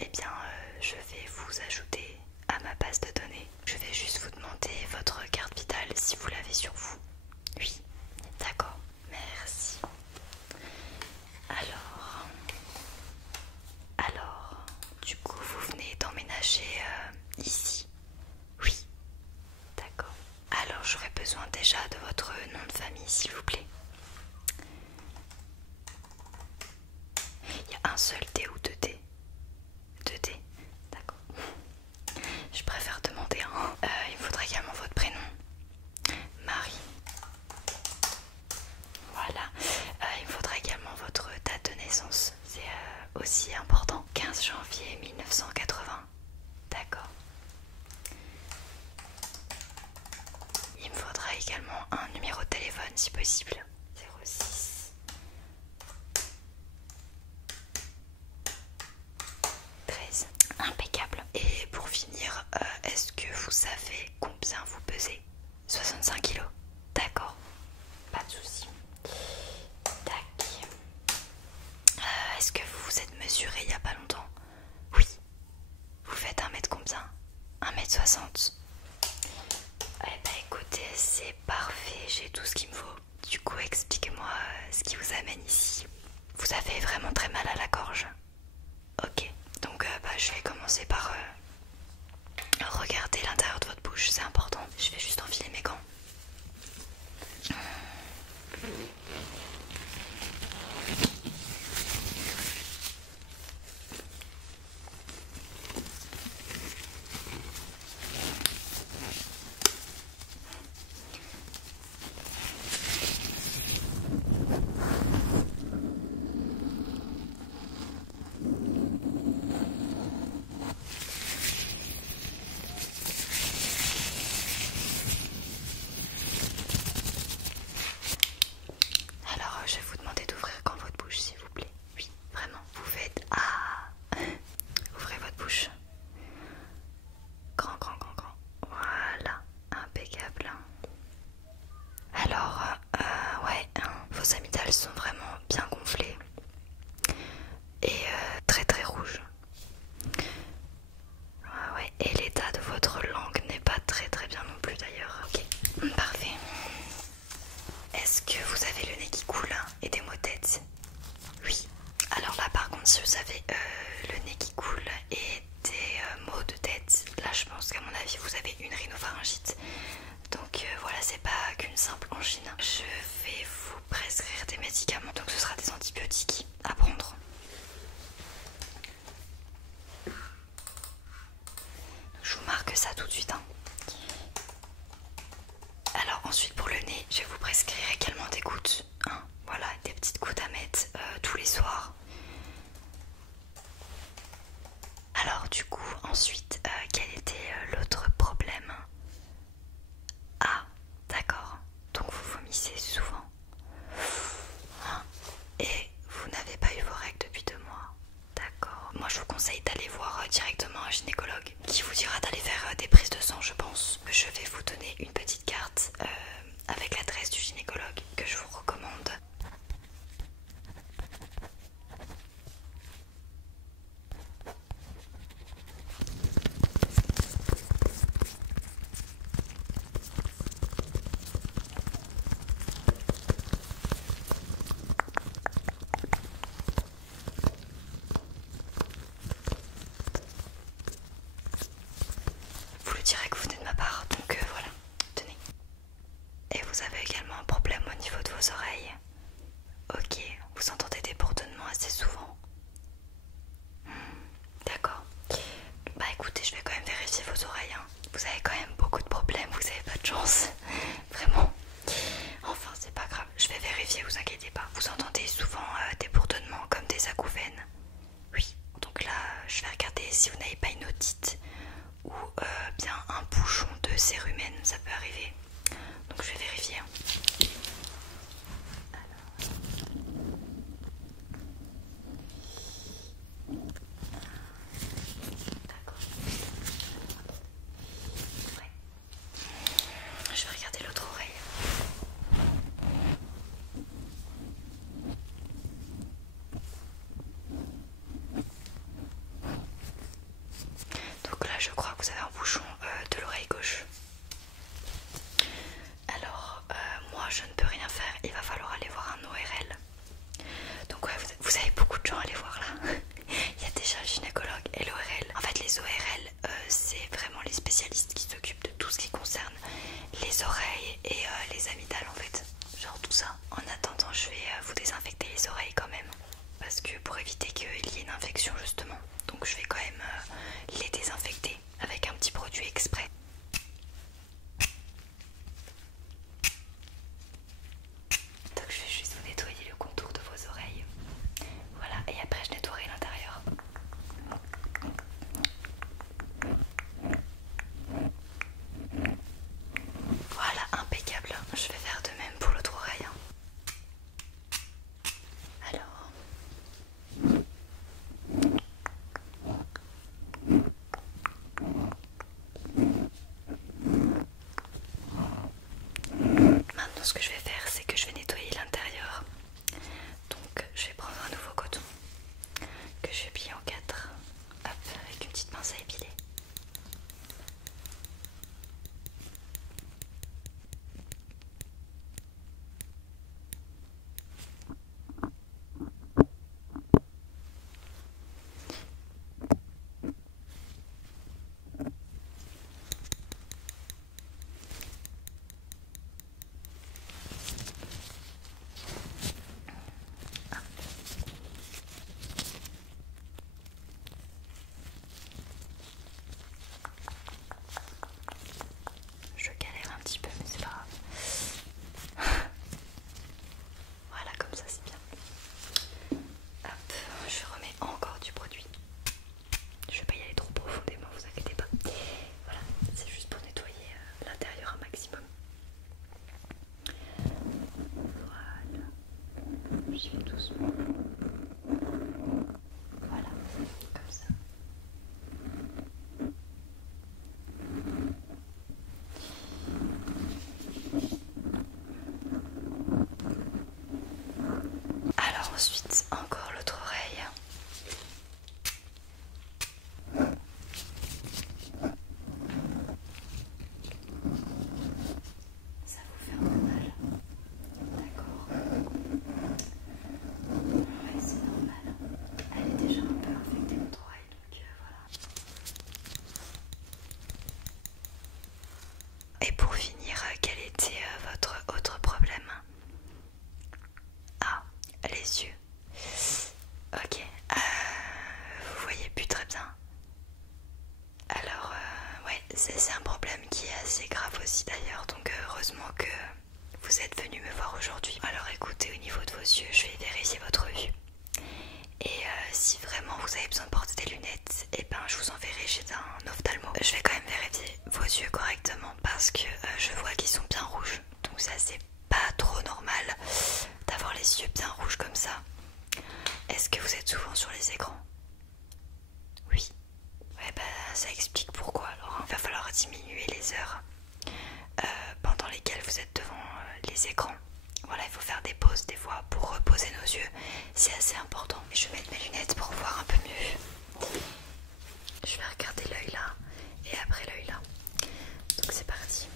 eh bien je vais vous ajouter à ma base de données. Je vais juste vous demander votre carte vitale si vous l'avez sur vous. Oui, d'accord, merci. Alors, du coup vous venez d'emménager ici? Oui, d'accord. Alors j'aurais besoin déjà de votre nom de famille s'il vous plaît. Il y a un seul D ou deux D? Deux D, d'accord. Je préfère demander un. Il me faudrait également votre prénom. Marie. Voilà. Il me faudrait également votre date de naissance. C'est aussi important. 15 janvier 1980. D'accord. Il me faudra également un numéro de téléphone si possible. 06 13. Impeccable. Et pour finir, est-ce que vous savez combien vous pesez? 65 kilos. D'accord. Pas de souci. Tac. Est-ce que vous vous êtes mesuré il n'y a pas longtemps? Oui. Vous faites 1 mètre combien? 1,60 m. Eh ben écoutez, c'est parfait, j'ai tout ce qu'il me faut. Du coup, expliquez-moi ce qui vous amène ici. Vous avez vraiment très mal à la gorge? Ok, donc je vais commencer par regarder l'intérieur de votre bouche, c'est important. Je vais juste enfiler mes gants. Alors, je vais vous demander d'ouvrir grand votre bouche, s'il vous plaît. Oui, vraiment, vous faites... Ah. Ouvrez votre bouche. Grand, grand, grand, grand. Voilà, impeccable. Alors, ouais, vos amygdales sont vraiment bien gonflées. Et très très rouges. Ah ouais, et l'état de votre langue n'est pas très très bien non plus d'ailleurs. Ok, parfait. Est-ce que vous avez le nez qui coule et des maux de tête? Oui. Alors là par contre, si vous avez le nez qui coule et des maux de tête, là je pense qu'à mon avis vous avez une rhinopharyngite. Donc voilà, c'est pas qu'une simple angine. Je vais vous prescrire des médicaments, donc ce sera des antibiotiques à prendre. Je vous marque ça tout de suite. Alors ensuite pour le nez, je vais vous prescrire également des gouttes. Voilà, des petites gouttes à mettre tous les soirs. Alors du coup, ensuite, quel était l'autre problème? Ah, d'accord. Donc vous vomissez souvent. Et vous n'avez pas eu vos règles depuis 2 mois. D'accord. Moi je vous conseille d'aller voir directement un gynécologue qui vous dira d'aller faire des prises de sang, je pense. Je vais vous donner une petite carte avec l'adresse du gynécologue que je vous recommande. Vous le direz que vous venez de ma part, donc voilà, tenez. Et vous avez également un problème au niveau de vos oreilles? Ok, vous entendez des bourdonnements assez souvent? D'accord. Bah écoutez, je vais quand même vérifier vos oreilles. Vous avez quand même beaucoup de problèmes, vous avez pas de chance. Vraiment. Enfin, c'est pas grave, je vais vérifier, vous inquiétez pas. Vous entendez souvent des bourdonnements comme des acouphènes? Oui. Donc là, je vais regarder si vous n'avez pas une otite ou bien un bouchon de cérumen, ça peut arriver. Donc je vais vérifier. D'accord. Ouais. Je vais regarder l'autre oreille. impeccable. Je vais faire de même pour l'autre oreille. Alors. Maintenant ce que je vais faire c'est que je vais nettoyer l'intérieur. Donc je vais prendre un nouveau coton que je vais plier en 4. Hop, avec une petite pince à épiler. Je galère un petit peu mais c'est pas grave. Voilà, comme ça c'est bien. Hop, je remets encore du produit. Je vais pas y aller trop profondément, vous inquiétez pas. Voilà, c'est juste pour nettoyer l'intérieur un maximum. Voilà, j'y vais doucement. Voilà, comme ça. Alors ensuite, encore l'autre oreille. Ça vous fait un peu mal? D'accord. Ouais, c'est normal. Elle est déjà un peu infectée votre oreille, donc voilà. Et pour finir, quel était votre autre problème? Ah, les yeux. Ok, vous voyez plus très bien. Alors, ouais, c'est un problème qui est assez grave aussi d'ailleurs, donc heureusement que vous êtes venu me voir aujourd'hui. Alors écoutez, au niveau de vos yeux, je vais vérifier votre vue. Et si vraiment vous avez besoin de porter des lunettes, et ben je vous enverrai chez un ophtalmo. Je vais quand même vérifier vos yeux correctement parce que je vois qu'ils sont bien rouges. Donc ça c'est pas trop normal d'avoir les yeux bien rouges comme ça. Est-ce que vous êtes souvent sur les écrans? Oui. Ouais bah ça explique pourquoi alors. Il va falloir diminuer les heures pendant lesquelles vous êtes devant les écrans. Voilà, il faut faire des pauses des fois pour reposer nos yeux. C'est assez important. Je vais mettre mes lunettes pour voir un peu mieux. Je vais regarder l'œil là et après l'œil là. Donc c'est parti.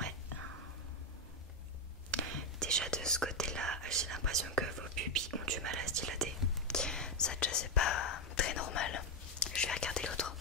Ouais. Déjà de ce côté-là, j'ai l'impression que vos pupilles ont du mal à se dilater. Ça déjà c'est pas très normal. Je vais regarder l'autre.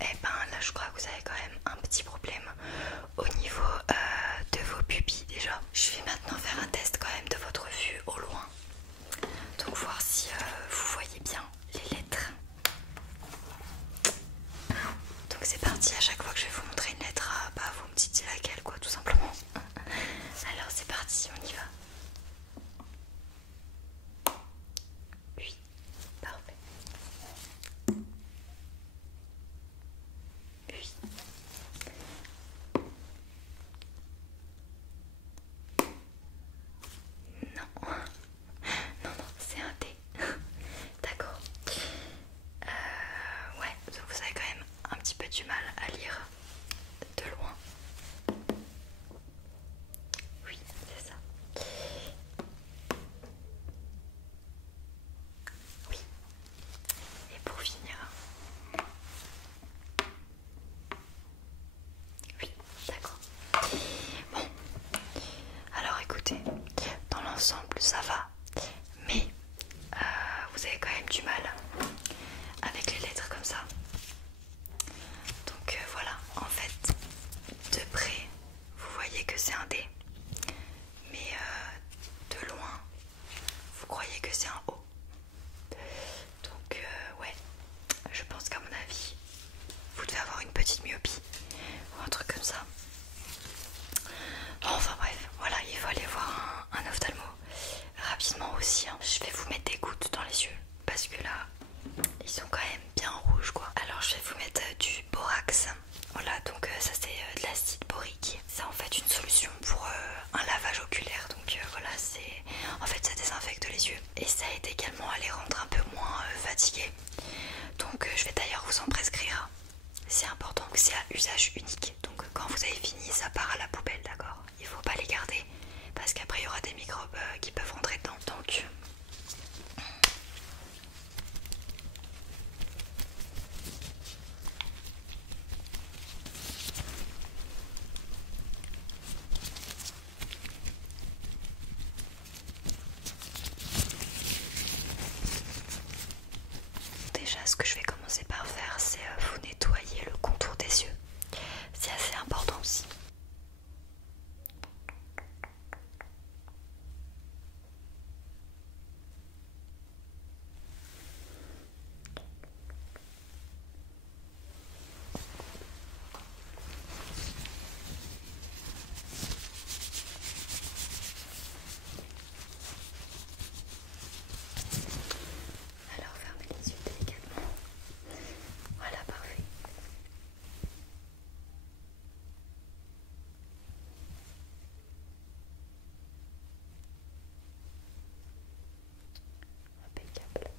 Eh ben là je crois que vous avez quand même un petit problème au niveau de vos pupilles déjà. Je vais maintenant faire un test quand même de votre vue au loin. Donc voir si vous voyez bien les lettres. Donc c'est parti, à chaque fois que je vais vous montrer une lettre, bah vous me dites laquelle quoi tout simplement. Alors c'est parti, on y va. Oui, parfait. Oui. Non, non, c'est un T. D'accord. Ouais, donc vous avez quand même un petit peu du mal à lire de loin. Oui, c'est ça. Oui. Et pour finir. Oui, d'accord. Bon, alors écoutez, dans l'ensemble ça va, mais vous avez quand même du mal avec voyez que c'est un haut. Donc ouais, je pense qu'à mon avis, vous devez avoir une petite myopie ou un truc comme ça. Bon, enfin bref, voilà, il faut aller voir un ophtalmo rapidement aussi. Hein. Je vais vous mettre des gouttes dans les yeux parce que là, ils sont quand même bien rouges quoi. Alors je vais vous mettre du borax. Voilà, donc ça c'est de l'acide borique. C'est en fait une solution pour un lavage oculaire. Donc voilà, c'est en fait ça désinfecte les yeux et ça aide également à les rendre un peu moins fatigués. Donc je vais d'ailleurs vous en prescrire. C'est important que c'est à usage unique. Donc quand vous avez fini, ça part à la poubelle, d'accord? Il faut pas les garder parce qu'après il y aura des microbes qui peuvent rentrer dedans. Donc déjà, ce que je vais commencer par faire, c'est vous nettoyer le contour des yeux. C'est assez important aussi. Alors fermez les yeux délicatement. Voilà, parfait. Impeccable.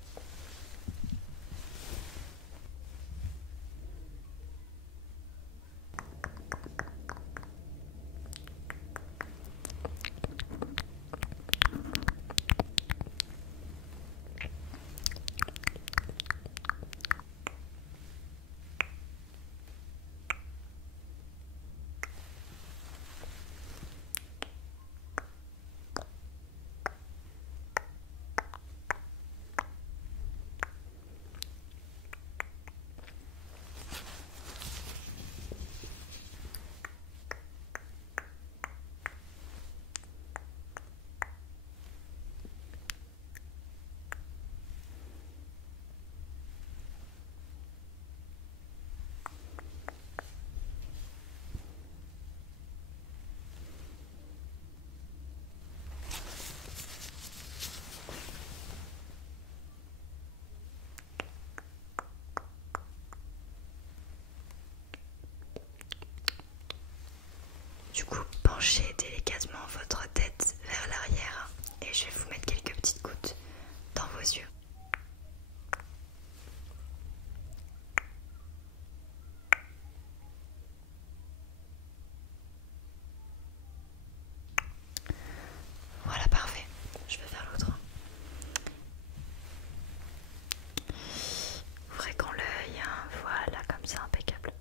Du coup, penchez délicatement votre tête vers l'arrière et je vais vous mettre quelques petites gouttes dans vos yeux. Voilà, parfait. Je vais faire l'autre. Ouvrez grand l'œil, hein. Voilà, comme ça, impeccable.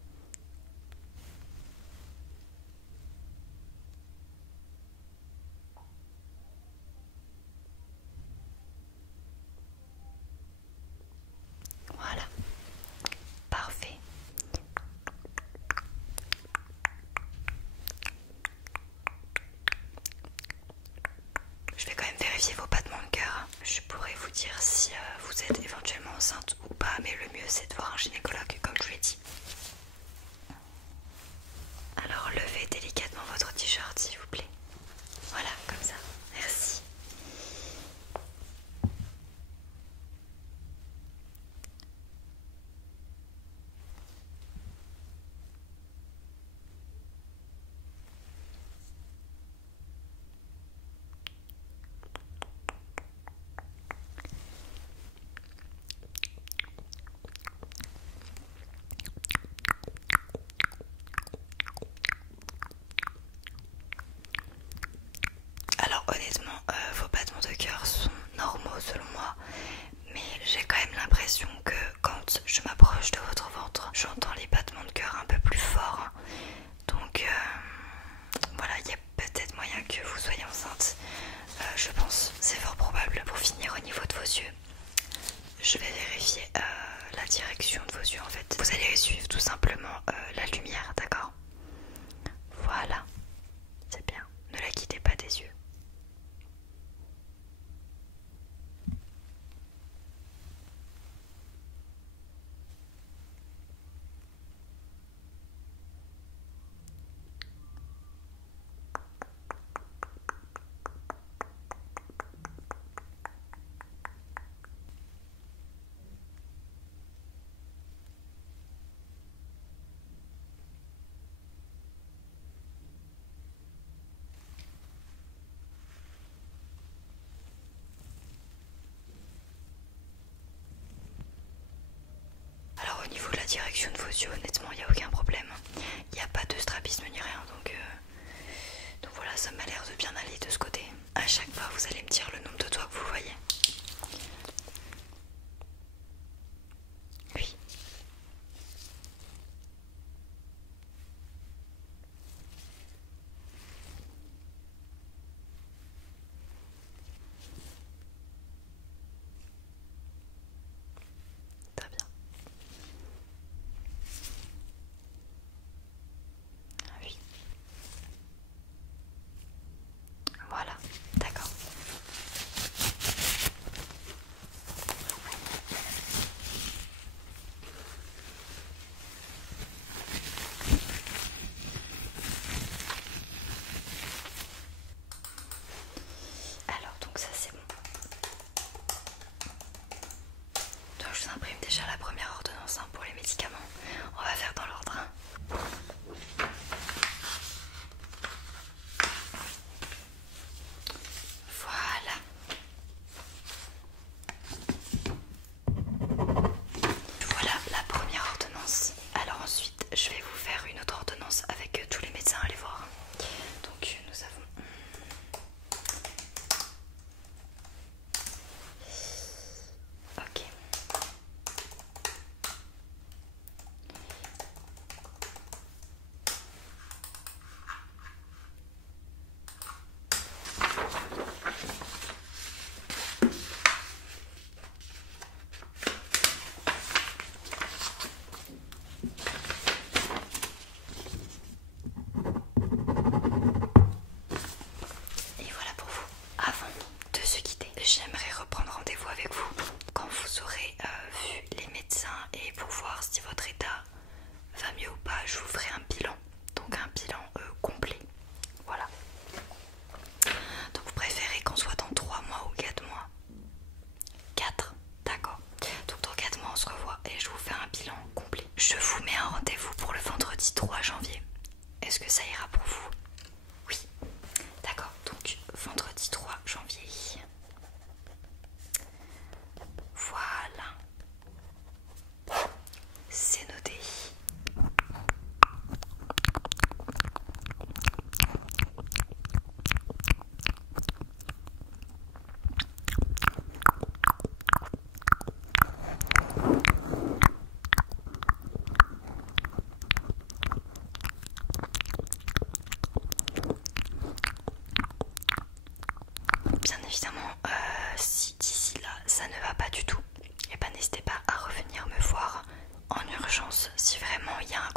Voilà, parfait. Je vais quand même vérifier vos battements de cœur. Je pourrais vous dire si vous êtes éventuellement enceinte ou pas, mais le mieux c'est de voir un gynécologue comme je vous l'ai dit. Alors levez délicatement votre t-shirt s'il vous plaît. Voilà, comme ça. Merci. Alors honnêtement, vos battements de cœur sont normaux selon moi, mais j'ai quand même l'impression que quand je m'approche de votre ventre, j'entends les battements de cœur un peu plus forts. Donc voilà, il y a peut-être moyen que vous soyez enceinte. Je pense, c'est fort probable. Pour finir au niveau de vos yeux, je vais vérifier la direction de vos yeux en fait. Vous allez suivre tout simplement la lumière, d'accord? Voilà, c'est bien. Ne la quittez pas des yeux. direction de vos yeux, honnêtement, il n'y a aucun problème. Il n'y a pas de strabisme ni rien, donc voilà, ça m'a l'air de bien aller de ce côté. À chaque fois, vous allez me dire le nombre de doigts que vous voyez. Oui. Très bien. Oui. Voilà, d'accord. Alors donc ça c'est bon. Donc je vous imprime déjà la première ordonnance pour les médicaments. On va faire dans l'ordre. Voilà. Voilà la première ordonnance. Alors ensuite je vais vous faire une autre ordonnance avec tous les médecins à aller voir. Donc nous avons... Ok. Et voilà pour vous. Avant de se quitter, j'aimerais reprendre rendez-vous avec vous quand vous aurez vu les médecins et pour voir si votre état va mieux ou pas. Je vous ferai un bilan, donc un bilan complet. Voilà. Donc vous préférez qu'on soit dans 3 mois ou 4 mois? 4, d'accord. Donc dans 4 mois on se revoit et je vous fais un bilan complet. Je vous mets un rendez-vous pour le vendredi 3 janvier. Est-ce que ça ira pour vous? Oui, d'accord. Donc vendredi 3 janvier. Voilà. C'est noté. Bien évidemment, si d'ici là ça ne va pas du tout, et ben n'hésitez pas à revenir me voir en urgence si vraiment il y a un